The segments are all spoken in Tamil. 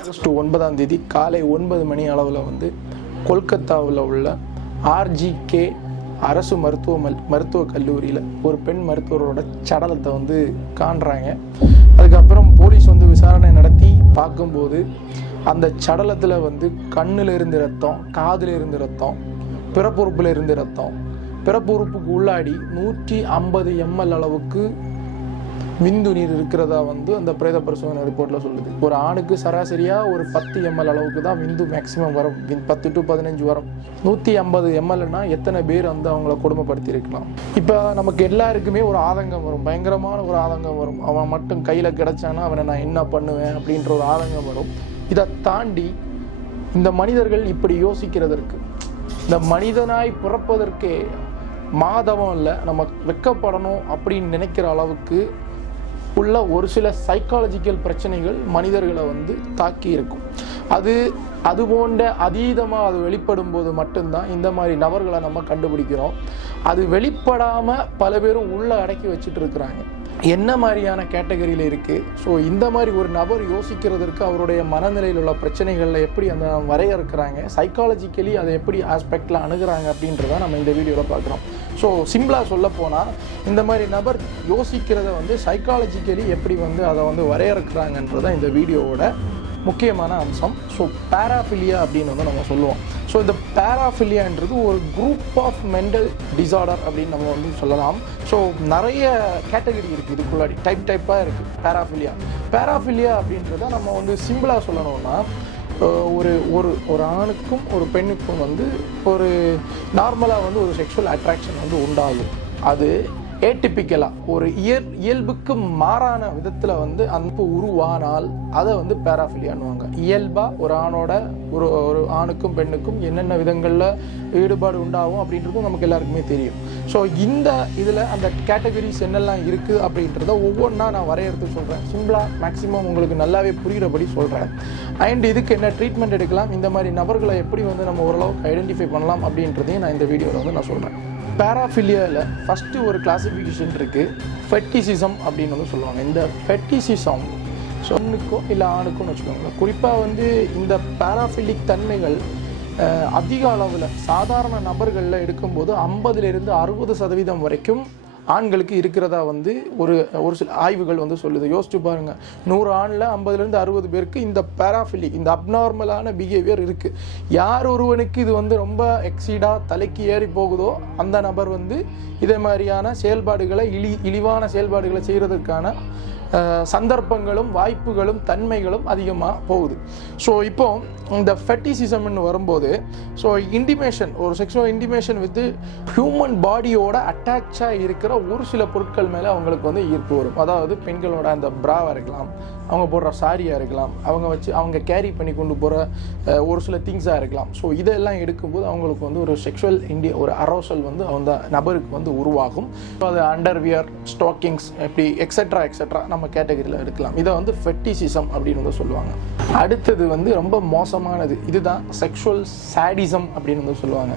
ஆகஸ்ட் 9ஆம் தேதி காலை 9 மணி அளவில் வந்து கொல்கத்தாவில் உள்ள ஆர்ஜிகே அரசு மருத்துவக் கல்லூரியில் ஒரு பெண் மருத்துவரோட சடலத்தை வந்து காண்றாங்க. அதுக்கப்புறம் போலீஸ் வந்து விசாரணை நடத்தி பார்க்கும்போது அந்த சடலத்தில் வந்து கண்ணில் இருந்து ரத்தம், காதில் இருந்து ரத்தம், பிறப்புறுப்பில் இருந்து ரத்தம், பிறப்புறுப்புக்கு உள்ளாடி 150 ml அளவுக்கு விந்து நீர் இருக்கிறதா வந்து அந்த பிரேத பரிசோதனை ரிப்போர்ட்டில் சொல்லுது. ஒரு ஆணுக்கு சராசரியாக ஒரு 10 ml அளவுக்கு தான் விந்து மேக்சிமம் வரும், 10 to 15 வரும். 150 mlனா எத்தனை பேர் வந்து அவங்கள கொடுமைப்படுத்தி இருக்கலாம். இப்போ நமக்கு எல்லாருக்குமே ஒரு ஆதங்கம் வரும், பயங்கரமான ஒரு ஆதங்கம் வரும். அவன் மட்டும் கையில் கிடச்சானா அவனை நான் என்ன பண்ணுவேன் அப்படின்ற ஒரு ஆதங்கம் வரும். இதை தாண்டி இந்த மனிதர்கள் இப்படி யோசிக்கிறதற்கு, இந்த மனிதனாய் பிறப்பதற்கே மாதவம் இல்லை, நம்ம வெக்கப்படணும் அப்படின்னு நினைக்கிற அளவுக்கு உள்ள ஒரு சில சைக்காலஜிக்கல் பிரச்சனைகள் மனிதர்களை வந்து தாக்கி இருக்கும். அது போன்ற அதீதமாக அது வெளிப்படும் போது மட்டும்தான் இந்த மாதிரி நபர்களை நம்ம கண்டுபிடிக்கிறோம். அது வெளிப்படாமல் பல பேரும் உள்ளே அடக்கி வச்சுட்டு இருக்கிறாங்க. என்ன மாதிரியான கேட்டகரியில் இருக்குது? ஸோ இந்த மாதிரி ஒரு நபர் யோசிக்கிறதுக்கு அவருடைய மனநிலையில் உள்ள பிரச்சனைகளில் எப்படி அந்த வரையறுக்கிறாங்க, சைக்காலஜிக்கலி அதை எப்படி ஆஸ்பெக்டில் அணுகிறாங்க அப்படின்றத நம்ம இந்த வீடியோவில் பார்க்குறோம். ஸோ சிம்பிளாக சொல்ல போனால் இந்த மாதிரி நபர் யோசிக்கிறத வந்து சைக்காலஜிக்கலி எப்படி வந்து அதை வந்து வரையறுக்கிறாங்கன்றதான் இந்த வீடியோவோட முக்கியமான அம்சம். ஸோ பேராஃபிலியா அப்படின்னு வந்து நம்ம சொல்லுவோம். ஸோ இந்த பேராஃபிலியான்றது ஒரு குரூப் ஆஃப் மென்டல் டிசார்டர் அப்படின்னு நம்ம வந்து சொல்லலாம். ஸோ நிறைய கேட்டகரி இருக்குது, இதுக்குள்ளாடி டைப்பாக இருக்குது பேராஃபிலியா அப்படின்றத நம்ம வந்து சிம்பிளாக சொல்லணும்னா ஒரு ஒரு ஒரு ஆணுக்கும் ஒரு பெண்ணுக்கும் வந்து ஒரு நார்மலாக வந்து ஒரு செக்ஷுவல் அட்ராக்ஷன் வந்து உண்டாகும். அது ஏடிபிக்கலாக ஒரு இயல்புக்கு மாறான விதத்தில் வந்து அன்பு உருவானால் அதை வந்து பேராஃபிலியான்னுவாங்க. இயல்பாக ஒரு ஆணோட ஒரு ஆணுக்கும் பெண்ணுக்கும் என்னென்ன விதங்களில் ஈடுபாடு உண்டாகும் அப்படின்றதும் நமக்கு எல்லாருக்குமே தெரியும். ஸோ இந்த இதில் அந்த கேட்டகரிஸ் என்னெல்லாம் இருக்குது அப்படின்றத ஒவ்வொன்றா நான் வரையறுத்து சொல்கிறேன். சிம்பிளாக மேக்ஸிமம் உங்களுக்கு நல்லாவே புரிகிறபடி சொல்கிறேன். அண்ட் இதுக்கு என்ன ட்ரீட்மெண்ட் எடுக்கலாம், இந்த மாதிரி நபர்களை எப்படி வந்து நம்ம ஓரளவுக்கு ஐடென்டிஃபை பண்ணலாம் அப்படின்றதையும் நான் இந்த வீடியோவில் வந்து நான் சொல்கிறேன். பேராஃபிலியாவில் ஃபஸ்ட்டு ஒரு கிளாசிஃபிகேஷன் இருக்குது, ஃபெட்டிசிசம் அப்படின்னு வந்து சொல்லுவாங்க. இந்த ஃபெட்டிசிசம் பெண்ணுக்கோ இல்லை ஆணுக்கோன்னு வச்சுக்கோங்களேன். குறிப்பாக வந்து இந்த பேராஃபிலிக் தன்மைகள் அதிக அளவில் சாதாரண நபர்களில் எடுக்கும்போது 50% 60% வரைக்கும் ஆண்களுக்கு இருக்கிறதா வந்து ஒரு சில ஆய்வுகள் வந்து சொல்லுது. யோசிச்சு பாருங்கள், 100 ஆணில் 50% 60 பேருக்கு இந்த பேராஃபிலிக், இந்த அப்நார்மலான பிஹேவியர் இருக்குது. யார் ஒருவனுக்கு இது வந்து ரொம்ப எக்ஸீடாக தலைக்கு ஏறி போகுதோ அந்த நபர் வந்து இதே மாதிரியான செயல்பாடுகளை இழிவான செயல்பாடுகளை செய்கிறதுக்கான சந்தர்ப்பங்களும் வாய்ப்புகளும் தன்மைகளும் அதிகமாக போகுது. ஸோ இப்போ இந்த ஃபெட்டிசிசம்னு வரும்போது ஸோ இன்டிமேஷன், ஒரு செக்ஷுவல் இன்டிமேஷன் வித் ஹியூமன் பாடியோட அட்டாச்சாக இருக்கிற ஒரு சில பொருட்கள் மேலே அவங்களுக்கு வந்து ஈர்ப்பு வரும். அதாவது பெண்களோட அந்த ப்ராவாக இருக்கலாம், அவங்க போடுற சாரியாக இருக்கலாம், அவங்க கேரி பண்ணி கொண்டு போகிற ஒரு சில திங்ஸாக இருக்கலாம். ஸோ இதெல்லாம் எடுக்கும்போது அவங்களுக்கு வந்து ஒரு செக்ஷுவல் ஒரு அரோசல் வந்து அந்த நபருக்கு வந்து உருவாகும். அது அண்டர்வியர், ஸ்டாக்கிங்ஸ், எப்படி எக்ஸெட்ரா நம்ம கேட்டகரியில் எடுக்கலாம். இதை வந்து ஃபெட்டிசிசம் அப்படின்னு வந்து சொல்லுவாங்க. அடுத்தது வந்து ரொம்ப மோசமானது, இதுதான் செக்ஷுவல் சாடிசம் அப்படின்னு வந்து சொல்லுவாங்க.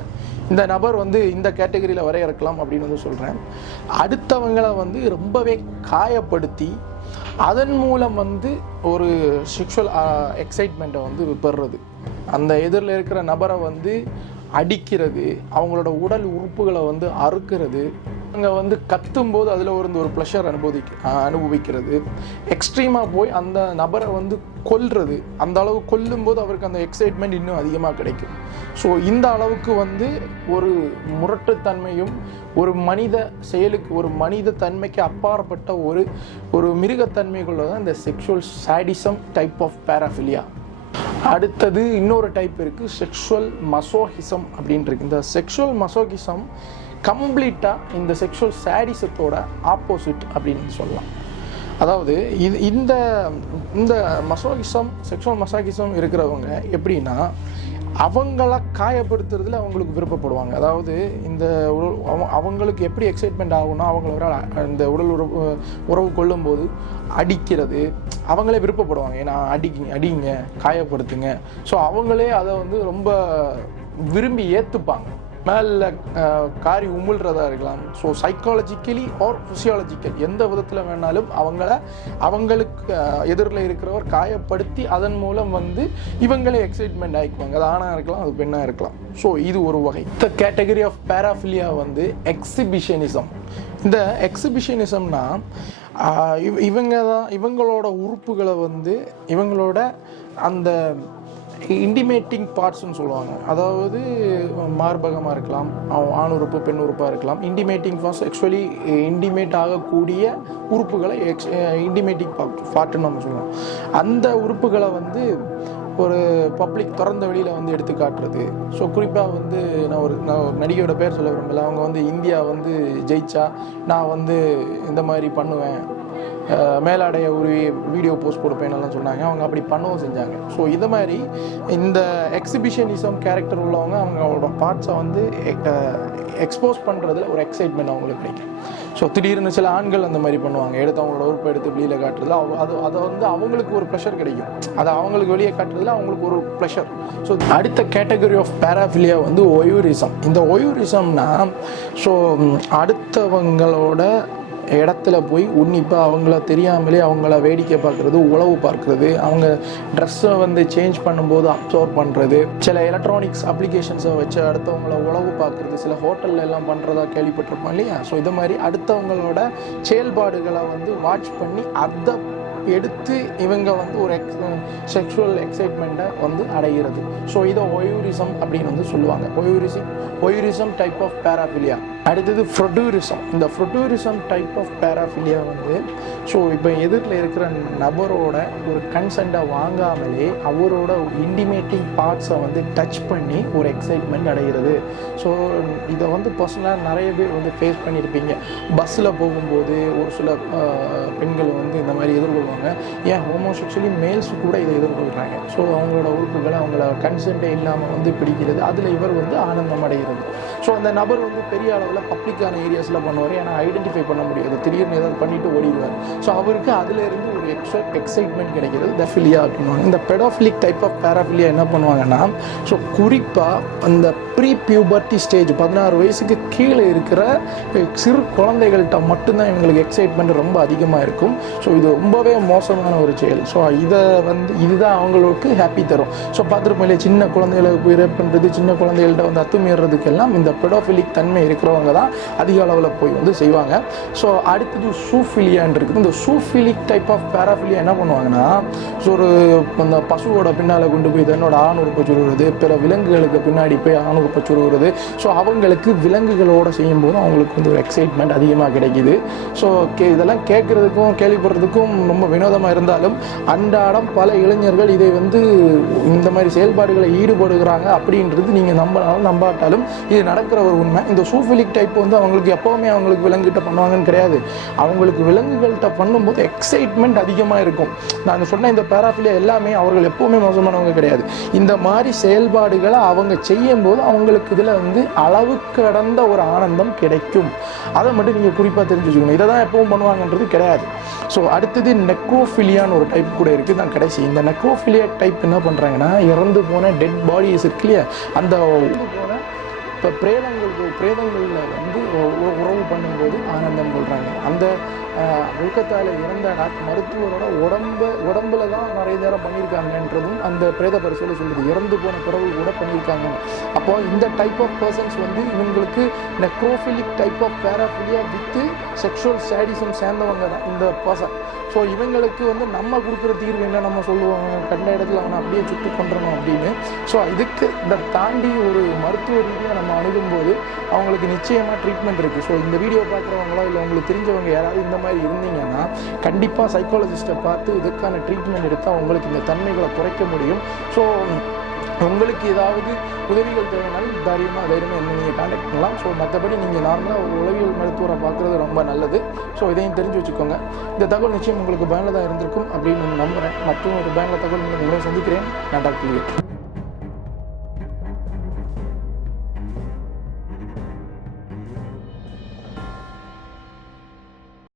இந்த நபர் வந்து இந்த கேட்டகரியில் வரையறுக்கலாம் அப்படின்னு வந்து சொல்கிறேன். அடுத்தவங்களை வந்து ரொம்பவே காயப்படுத்தி அதன் மூலம் வந்து ஒரு செக்ஷுவல் எக்ஸைட்மெண்ட்டை வந்து பெறுறது, அந்த எதிரில் இருக்கிற நபரை வந்து அடிக்கிறது, அவங்களோட உடல் உறுப்புகளை வந்து அறுக்கிறது, அங்கே வந்து கத்தும்போது அதில் ஒரு ப்ளஷர் அனுபவிக்கிறது, எக்ஸ்ட்ரீமாக போய் அந்த நபரை வந்து கொல்றது, அந்த அளவு கொல்லும்போது அவருக்கு அந்த எக்ஸைட்மெண்ட் இன்னும் அதிகமாக கிடைக்கும். ஸோ இந்த அளவுக்கு வந்து ஒரு முரட்டுத்தன்மையும் ஒரு மனித செயலுக்கு, ஒரு மனித தன்மைக்கு அப்பாற்பட்ட ஒரு மிருகத்தன்மைக்குள்ளதான் இந்த செக்ஷுவல் சாடிசம் டைப் ஆஃப் பேராஃபிலியா. அடுத்தது இன்னொரு டைப் இருக்குது, செக்ஷுவல் மசோஹிசம் அப்படின்ட்டு. இந்த செக்ஷுவல் மசோஹிசம் கம்ப்ளீட்டாக இந்த செக்ஷுவல் சாடிசத்தோட ஆப்போசிட் அப்படின்னு சொல்லலாம். அதாவது இந்த செக்ஷுவல் மசோஹிசம் இருக்கிறவங்க எப்படின்னா அவங்கள காயப்படுத்துறதுல அவங்களுக்கு விருப்பப்படுவாங்க. அதாவது இந்த அவங்களுக்கு எப்படி எக்ஸைட்மெண்ட் ஆகும்னா அவங்கள இந்த உடல் உறவு கொள்ளும்போது அடிக்கிறது அவங்களே விருப்பப்படுவாங்க. ஏன்னா அடிங்க காயப்படுத்துங்க. ஸோ அவங்களே அதை வந்து ரொம்ப விரும்பி ஏற்றுப்பாங்க. மேலே காரி உமிழ்றதா இருக்கலாம். ஸோ சைக்காலஜிக்கலி ஆர் ஃபிசியாலஜிக்கல் எந்த விதத்தில் வேணாலும் அவங்களுக்கு எதிரில் இருக்கிறவர் காயப்படுத்தி அதன் மூலம் வந்து இவங்களே எக்ஸைட்மெண்ட் ஆகிக்குவாங்க. அது ஆணாக இருக்கலாம், அது பெண்ணாக இருக்கலாம். ஸோ இது ஒரு வகை. இந்த கேட்டகரி ஆஃப் பேராஃபிலியா வந்து எக்ஸிபிஷனிசம். இந்த எக்ஸிபிஷனிசம்னா இவங்களோட உறுப்புகளை வந்து இவங்களோட அந்த இன்டிமேட்டிங் பார்ட்ஸ்ன்னு சொல்லுவாங்க. அதாவது மார்பகமாக இருக்கலாம், ஆண் உறுப்பு பெண் உறுப்பாக இருக்கலாம். இன்டிமேட்டிங் பார்ட்ஸ் ஆக்சுவலி இன்டிமேட் ஆகக்கூடிய உறுப்புகளை இன்டிமேட்டிங் பார்ட்டுன்னு நம்ம சொல்லுவோம். அந்த உறுப்புகளை வந்து ஒரு பப்ளிக் திறந்த வெளியில் வந்து எடுத்து காட்டுறது. ஸோ குறிப்பாக வந்து நான் ஒரு நடிகையோட பேர் சொல்ல விரும்பல. அவங்க வந்து இந்தியா வந்து ஜெயிச்சா நான் வந்து இந்த மாதிரி பண்ணுவேன், மேலாடைய ஒரு வீடியோ போஸ்ட் கொடுப்பேன்லாம் சொன்னாங்க. அவங்க அப்படி பண்ணவும் செஞ்சாங்க. ஸோ இந்த மாதிரி இந்த எக்ஸிபிஷனிசம் கேரக்டர் உள்ளவங்க அவங்களோட பார்ட்ஸை வந்து எக்ஸ்போஸ் பண்ணுறதுல ஒரு எக்ஸைட்மெண்ட் அவங்களுக்கு கிடைக்கும். ஸோ திடீர்னு சில ஆண்கள் அந்த மாதிரி பண்ணுவாங்க, எடுத்து அவங்களோட உறுப்பை எடுத்து வெளியில் காட்டுறதுல அதை வந்து அவங்களுக்கு ஒரு ப்ளஷர் கிடைக்கும். அதை அவங்களுக்கு வெளியே காட்டுறதுல அவங்களுக்கு ஒரு ப்ளஷர். ஸோ அடுத்த கேட்டகரி ஆஃப் பேராஃபிலியா வந்து ஒயூரிசம். இந்த ஒயூரிசம்னா ஸோ அடுத்தவங்களோட இடத்துல போய் உன்னிப்பாக அவங்கள தெரியாமலே அவங்கள வேடிக்கை பார்க்குறது, உளவு பார்க்குறது, அவங்க ட்ரெஸ்ஸை வந்து சேஞ்ச் பண்ணும்போது அப்சர்வ் பண்ணுறது, சில எலக்ட்ரானிக்ஸ் அப்ளிகேஷன்ஸை வச்சு அடுத்தவங்கள உளவு பார்க்குறது, சில ஹோட்டலில் எல்லாம் பண்ணுறதா கேள்விப்பட்டிருப்போம் இல்லையா. ஸோ இது மாதிரி அடுத்தவங்களோட செயல்பாடுகளை வந்து வாட்ச் பண்ணி அதை எடுத்து இவங்க வந்து ஒரு செக்ஷுவல் எக்ஸைட்மெண்ட்டை வந்து அடைகிறது. ஸோ இதை ஒயூரிசம் அப்படின்னு வந்து சொல்லுவாங்க. ஒயூரிசம் டைப் ஆஃப் பேராஃபிலியா. அடுத்தது ஃப்ரொடூரிசம். இந்த ஃப்ரொடூரிசம் டைப் ஆஃப் பேராஃபிலியா வந்து ஸோ இப்போ எதிரில் இருக்கிற நபரோட ஒரு கன்சென்ட்டை வாங்காமலே அவரோட இன்டிமேட்டிங் பார்ட்ஸை வந்து டச் பண்ணி ஒரு எக்ஸைட்மெண்ட் அடைகிறது. ஸோ இதை வந்து பர்சனலாக நிறைய பேர் வந்து ஃபேஸ் பண்ணியிருப்பீங்க. பஸ்ஸில் போகும்போது ஒரு சில பெண்கள் வந்து இந்த மாதிரி எதிர்கொள்வாங்க. ஏன் ஹோமோசெக்சுவலி மேல்ஸ் கூட இதை எதிர்கொள்கிறாங்க. ஸோ அவங்களோட உறுப்புகளை அவங்கள கன்சென்ட்டே இல்லாமல் வந்து பிடிக்கிறது, அதில் இவர் வந்து ஆனந்தம் அடைகிறது. ஸோ அந்த நபர் வந்து பெரிய அளவில் பப்ளிக்கான ஏரியாஸில் பண்ணுவார். ஏன்னா ஐடென்டிஃபை பண்ண முடியாது, திடீர்னு ஏதாவது பண்ணிட்டு ஓடிடுவார். ஸோ அவருக்கு அதிலிருந்து ஒரு எக்ஸைட்மெண்ட் கிடைக்கிறது. பெடோஃபிலியா அப்படின்னு. இந்த பெடோஃபிலிக் டைப் ஆஃப் பேராஃபிலியா என்ன பண்ணுவாங்கன்னா ஸோ குறிப்பாக அந்த ப்ரீ பியூபர்ட்டி ஸ்டேஜ் 16 வயசுக்கு கீழே இருக்கிற சிறு குழந்தைகள்கிட்ட மட்டும்தான் இவங்களுக்கு எக்ஸைட்மெண்ட் ரொம்ப அதிகமாக இருக்கும். ஸோ இது ரொம்பவே மோசமான ஒரு செயல். ஸோ இதை வந்து இதுதான் அவங்களுக்கு ஹாப்பி தரும். ஸோ பார்த்துருப்போம், சின்ன குழந்தைகளை போய் ரேப் பண்ணுறது, சின்ன குழந்தைகள்கிட்ட வந்து அத்துமீறதுக்கெல்லாம் இந்த பெடோஃபிலிக் தன்மை இருக்கிறவங்க தான் அதிக அளவில் போய் வந்து செய்வாங்க. ஸோ அடுத்தது சூஃபிலியான் இருக்குது. இந்த சூஃபிலிக் டைப் ஆஃப் பேராஃபிலியா என்ன பண்ணுவாங்கன்னா ஸோ ஒரு அந்த பசுவோட பின்னால் கொண்டு போய் தன்னோட ஆண் உறுப்பை சுருவுறது, பிற விலங்குகளுக்கு பின்னாடி போய் ஆண் உறுப்பை சுருவுறது. ஸோ அவங்களுக்கு விலங்குகளோடு செய்யும்போது அவங்களுக்கு வந்து ஒரு எக்ஸைட்மெண்ட் அதிகமாக கிடைக்கிது. ஸோ இதெல்லாம் கேட்குறதுக்கும் கேள்விப்படுறதுக்கும் ரொம்ப வினோதமாக இருந்தாலும் அன்றாடம் பல இளைஞர்கள் இதை வந்து இந்த மாதிரி செயல்பாடுகளை ஈடுபடுகிறாங்க அப்படின்றது நீங்கள் நம்பாட்டாலும் இது நடக்கிற ஒரு உண்மை. இந்த சூஃபிலிக் டைப் வந்து அவங்களுக்கு எப்போவுமே அவங்களுக்கு விலங்குகிட்ட பண்ணுவாங்கன்னு கிடையாது. அவங்களுக்கு விலங்குகள்கிட்ட பண்ணும்போது எக்ஸைட்மெண்ட் அதிகமாக இருக்கும். நான் சொன்ன இந்த பேராஃபிலியா எல்லாமே அவர்கள் எப்போவுமே மோசமானவங்க கிடையாது. இந்த மாதிரி செயல்பாடுகளை அவங்க செய்யும்போது அவங்களுக்கு இதில் வந்து அளவு கடந்த ஒரு ஆனந்தம் கிடைக்கும். அதை மட்டும் நீங்கள் குறிப்பாக தெரிஞ்சு வச்சுக்கணும். இதை தான் எப்பவும் பண்ணுவாங்கன்றது கிடையாது. ஸோ அடுத்தது நெக்ரோஃபிலியான்னு ஒரு டைப் கூட இருக்குது. தான் கடைசி இந்த நெக்ரோஃபிலியா டைப் என்ன பண்ணுறாங்கன்னா இறந்து போன டெட் பாடிஸ் இருக்கு இல்லையா, அந்த போன இப்போ பிரேதங்களில் வந்து உறவு பண்ணும்போது ஆனந்தம் கொள்கிறாங்க. அந்த கொல்கத்தாவில் இறந்த மருத்துவரோட உடம்புல தான் நிறைய நேரம் பண்ணியிருக்காங்கன்றதும் அந்த பிரேத பரிசோலை சொல்லுது. இறந்து போன பிறகு கூட பண்ணியிருக்காங்க. அப்போ இந்த டைப் ஆஃப் பர்சன்ஸ் வந்து இவங்களுக்கு நெக்ரோஃபிலிக் type of பேராஃபிலியா with sexual sadism சேர்ந்தவங்க தான் இந்த பர்சன். ஸோ இவங்களுக்கு வந்து நம்ம கொடுக்குற தீர்வு என்ன, நம்ம சொல்லுவாங்க கண்ட இடத்துல அவனை அப்படியே சுட்டு கொண்டுறணும் அப்படின்னு. ஸோ இதுக்கு இதை தாண்டி ஒரு மருத்துவ ரீதியாக நம்ம அணுகும்போது அவங்களுக்கு நிச்சயமாக ட்ரீட்மெண்ட் இருக்குது. ஸோ இந்த வீடியோ பார்க்குறவங்களோ இல்லை உங்களுக்கு தெரிஞ்சவங்க யாராவது இந்த மாதிரி இருந்தீங்கன்னா கண்டிப்பாக சைக்காலஜிஸ்ட்டை பார்த்து இதுக்கான ட்ரீட்மெண்ட் எடுத்தால் உங்களுக்கு இந்த தன்மைகளை குறைக்க முடியும். ஸோ உங்களுக்கு ஏதாவது உதவிகள் தேவைனாலும் தைரியமாக என்ன நீங்கள் கான்டாக்ட் பண்ணலாம். ஸோ மற்றபடி நீங்கள் நார்மலாக ஒரு உளவியல் மருத்துவரை பார்க்குறது ரொம்ப நல்லது. ஸோ இதையும் தெரிஞ்சு வச்சுக்கோங்க. இந்த தகவல் நிச்சயம் உங்களுக்கு பயனுள்ளதாக இருந்திருக்கும் அப்படின்னு நம்புகிறேன். மற்றும் ஒரு பயனுள்ள தகவல் உங்களை சந்திக்கிறேன். நான் டாக்டர்